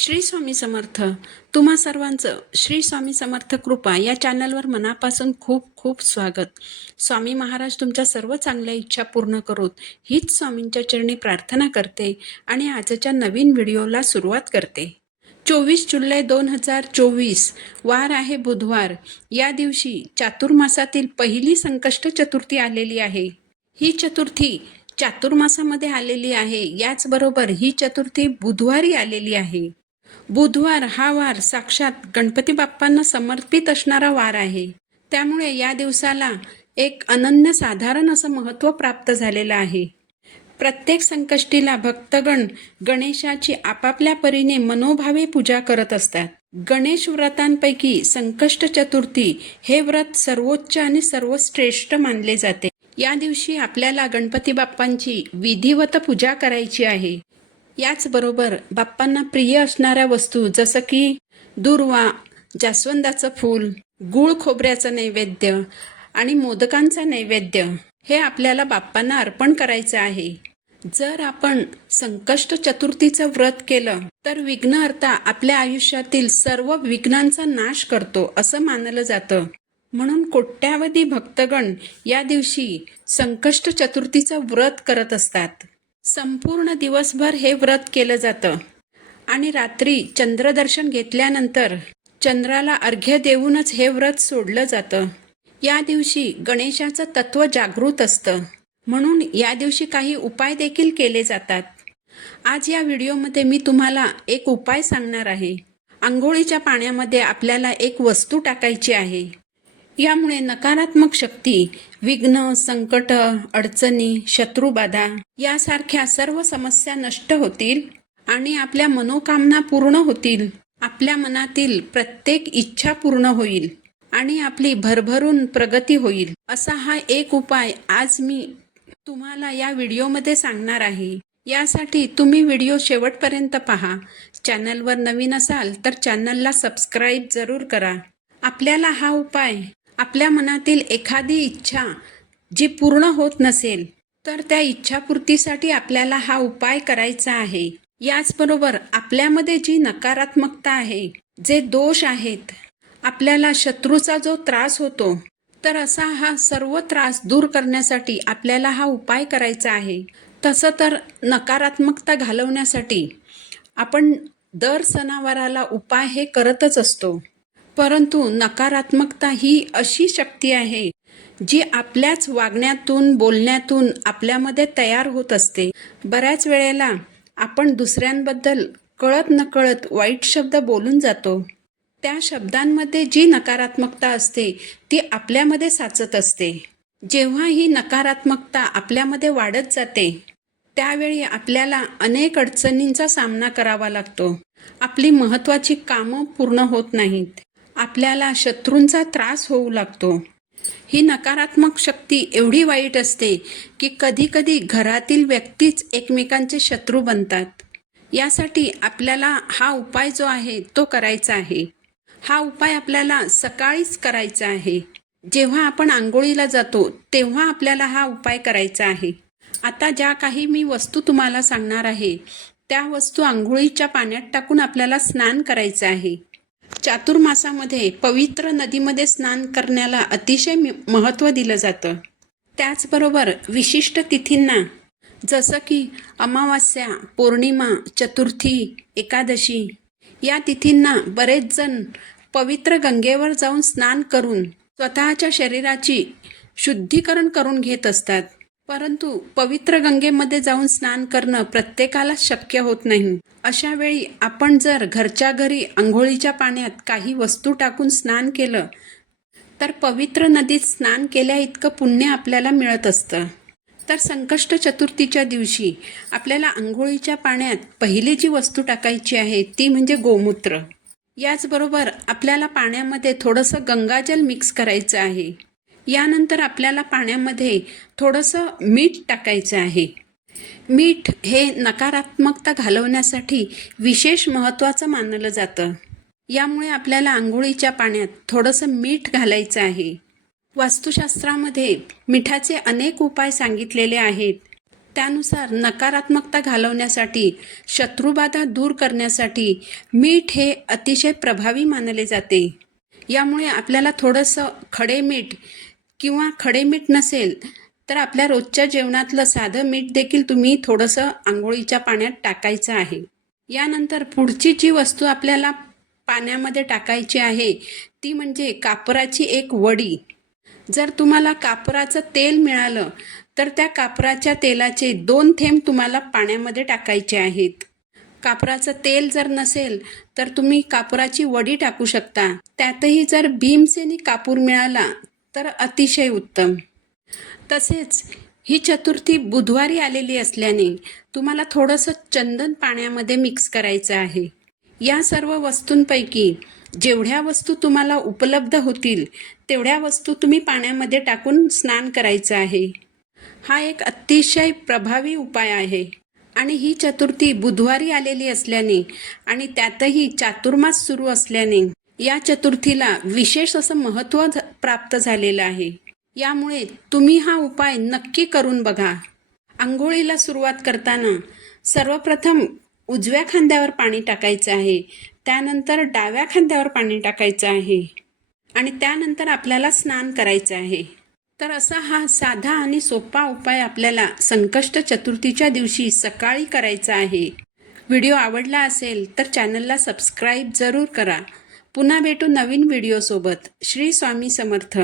श्री स्वामी समर्थ. तुम्हा सर्वांचं श्री स्वामी समर्थ कृपा या चॅनलवर मनापासून खूप खूप स्वागत. स्वामी महाराज तुमच्या सर्व चांगल्या इच्छा पूर्ण करोत हीच स्वामींच्या चरणी प्रार्थना करते आणि आजच्या नवीन व्हिडिओला सुरुवात करते. 24 जुलै 2024 वार आहे बुधवार. या दिवशी चातुर्मासातील पहिली संकष्ट चतुर्थी आलेली आहे. ही चतुर्थी चातुर्मासामध्ये आलेली आहे. याचबरोबर ही चतुर्थी बुधवारी आलेली आहे. बुधवार हा वार साक्षात गणपती बाप्पांना समर्पित असणारा वार आहे. त्यामुळे या दिवसाला एक अनन्यसाधारण असं महत्त्व प्राप्त झालेलं आहे. प्रत्येक संकष्टीला भक्तगण गणेशाची आपापल्या परीने मनोभावे पूजा करत असतात. गणेश व्रतांपैकी संकष्ट चतुर्थी हे व्रत सर्वोच्च आणि सर्वश्रेष्ठ मानले जाते. या दिवशी आपल्याला गणपती बाप्पांची विधिवत पूजा करायची आहे. याचबरोबर बाप्पांना प्रिय असणाऱ्या वस्तू जसं की दूर्वा, जास्वंदाचं फूल, गूळ खोबऱ्याचं नैवेद्य आणि मोदकांचा नैवेद्य हे आपल्याला बाप्पांना अर्पण करायचं आहे. जर आपण संकष्ट चतुर्थीचं व्रत केलं तर विघ्नहर्ता आपल्या आयुष्यातील सर्व विघ्नांचा नाश करतो असं मानलं जातं. म्हणून कोट्यावधी भक्तगण या दिवशी संकष्ट चतुर्थीचं व्रत करत असतात. संपूर्ण दिवसभर हे व्रत केलं जातं आणि रात्री चंद्रदर्शन घेतल्यानंतर चंद्राला अर्घ्य देऊनच हे व्रत सोडलं जातं. या दिवशी गणेशाचं तत्व जागृत असतं, म्हणून या दिवशी काही उपाय देखील केले जातात. आज या व्हिडिओमध्ये मी तुम्हाला एक उपाय सांगणार आहे. आंघोळीच्या पाण्यामध्ये आपल्याला एक वस्तू टाकायची आहे. यामुळे नकारात्मक शक्ती, विघ्न, संकट, अडचणी, शत्रुबाधा यासारख्या सर्व समस्या नष्ट होतील आणि आपल्या मनोकामना पूर्ण होतील. आपल्या मनातील प्रत्येक इच्छा पूर्ण होईल आणि आपली भरभरून प्रगती होईल. असा हा एक उपाय आज मी तुम्हाला या व्हिडिओमध्ये सांगणार आहे. यासाठी तुम्ही व्हिडिओ शेवटपर्यंत पहा. चॅनलवर नवीन असाल तर चॅनलला सबस्क्राईब जरूर करा. आपल्याला हा उपाय आपल्या मनातील एखादी इच्छा जी पूर्ण होत नसेल तर त्या इच्छापूर्तीसाठी आपल्याला हा उपाय करायचा आहे. याचबरोबर आपल्यामध्ये जी नकारात्मकता आहे, जे दोष आहेत, आपल्याला शत्रूचा जो त्रास होतो, तर असा हा सर्व त्रास दूर करण्यासाठी आपल्याला हा उपाय करायचा आहे. तसं तर नकारात्मकता घालवण्यासाठी आपण दर सणावाराला उपाय हे करतच असतो. परंतु नकारात्मकता ही अशी शक्ती आहे जी आपल्याच वागण्यातून, बोलण्यातून आपल्यामध्ये तयार होत असते. बऱ्याच वेळेला आपण दुसऱ्यांबद्दल कळत नकळत वाईट शब्द बोलून जातो. त्या शब्दांमध्ये जी नकारात्मकता असते ती आपल्यामध्ये साचत असते. जेव्हा ही नकारात्मकता आपल्यामध्ये वाढत जाते त्यावेळी आपल्याला अनेक अडचणींचा सामना करावा लागतो. आपली महत्त्वाची कामं पूर्ण होत नाहीत. आपल्याला शत्रूंचा त्रास होऊ लागतो. ही नकारात्मक शक्ती एवढी वाईट असते की कधीकधी घरातील व्यक्तीच एकमेकांचे शत्रू बनतात. यासाठी आपल्याला हा उपाय जो आहे तो करायचा आहे. हा उपाय आपल्याला सकाळीच करायचा आहे. जेव्हा आपण आंघोळीला जातो तेव्हा आपल्याला हा उपाय करायचा आहे. आता ज्या काही मी वस्तू तुम्हाला सांगणार आहे त्या वस्तू आंघोळीच्या पाण्यात टाकून आपल्याला स्नान करायचं आहे. चातुर्मासामध्ये पवित्र नदीमध्ये स्नान करण्याला अतिशय महत्त्व दिलं जातं. त्याचबरोबर विशिष्ट तिथींना जसं की अमावास्या, पौर्णिमा, चतुर्थी, एकादशी या तिथींना बरेच जण पवित्र गंगेवर जाऊन स्नान करून स्वतःच्या शरीराची शुद्धीकरण करून घेत असतात. परंतु पवित्र गंगेमध्ये जाऊन स्नान करणं प्रत्येकाला शक्य होत नाही. अशा वेळी आपण जर घरच्या घरी आंघोळीच्या पाण्यात काही वस्तू टाकून स्नान केलं तर पवित्र नदीत स्नान केल्या इतकं पुण्य आपल्याला मिळत असतं. तर संकष्ट चतुर्थीच्या दिवशी आपल्याला आंघोळीच्या पाण्यात पहिली जी वस्तू टाकायची आहे ती म्हणजे गोमूत्र. याचबरोबर आपल्याला पाण्यामध्ये थोडंसं गंगाजल मिक्स करायचं आहे. यानंतर आपल्याला पाण्यामध्ये थोडंसं मीठ टाकायचं आहे. मीठ हे नकारात्मकता घालवण्यासाठी विशेष महत्त्वाचं मानलं जातं. यामुळे आपल्याला आंघोळीच्या पाण्यात थोडंसं मीठ घालायचं आहे. वास्तुशास्त्रामध्ये मिठाचे अनेक उपाय सांगितलेले आहेत. त्यानुसार नकारात्मकता घालवण्यासाठी, शत्रुबाधा दूर करण्यासाठी मीठ हे अतिशय प्रभावी मानले जाते. यामुळे आपल्याला थोडंसं खडे मीठ किंवा खडे मीठ नसेल तर आपल्या रोजच्या जेवणातलं साधं मीठ देखील तुम्ही थोडंसं आंघोळीच्या पाण्यात टाकायचं आहे. यानंतर पुढची जी वस्तू आपल्याला पाण्यामध्ये टाकायची आहे ती म्हणजे कापराची एक वडी. जर तुम्हाला कापराचं तेल मिळालं तर त्या कापराच्या तेलाचे 2 थेंब तुम्हाला पाण्यामध्ये टाकायचे आहेत. कापराचं तेल जर नसेल तर तुम्ही कापराची वडी टाकू शकता. त्यातही जर भीमसेनी कापूर मिळाला तर अतिशय उत्तम. तसेच ही चतुर्थी बुधवारी आलेली असल्याने तुम्हाला थोडंसं चंदन पाण्यामध्ये मिक्स करायचं आहे. या सर्व वस्तूंपैकी जेवढ्या वस्तू तुम्हाला उपलब्ध होतील तेवढ्या वस्तू तुम्ही पाण्यामध्ये टाकून स्नान करायचं आहे. हा एक अतिशय प्रभावी उपाय आहे आणि ही चतुर्थी बुधवारी आलेली असल्याने आणि त्यातही चातुर्मास सुरू असल्याने या चतुर्थीला विशेष असं महत्त्व प्राप्त झालेलं आहे. यामुळे तुम्ही हा उपाय नक्की करून बघा. आंघोळीला सुरुवात करताना सर्वप्रथम उजव्या खांद्यावर पाणी टाकायचं आहे, त्यानंतर डाव्या खांद्यावर पाणी टाकायचं आहे आणि त्यानंतर आपल्याला स्नान करायचं आहे. तर असा हा साधा आणि सोपा उपाय आपल्याला संकष्ट चतुर्थीच्या दिवशी सकाळी करायचा आहे. व्हिडिओ आवडला असेल तर चॅनलला सबस्क्राईब जरूर करा. पुन्हा भेटू नवीन व्हिडिओसोबत. श्री स्वामी समर्थ.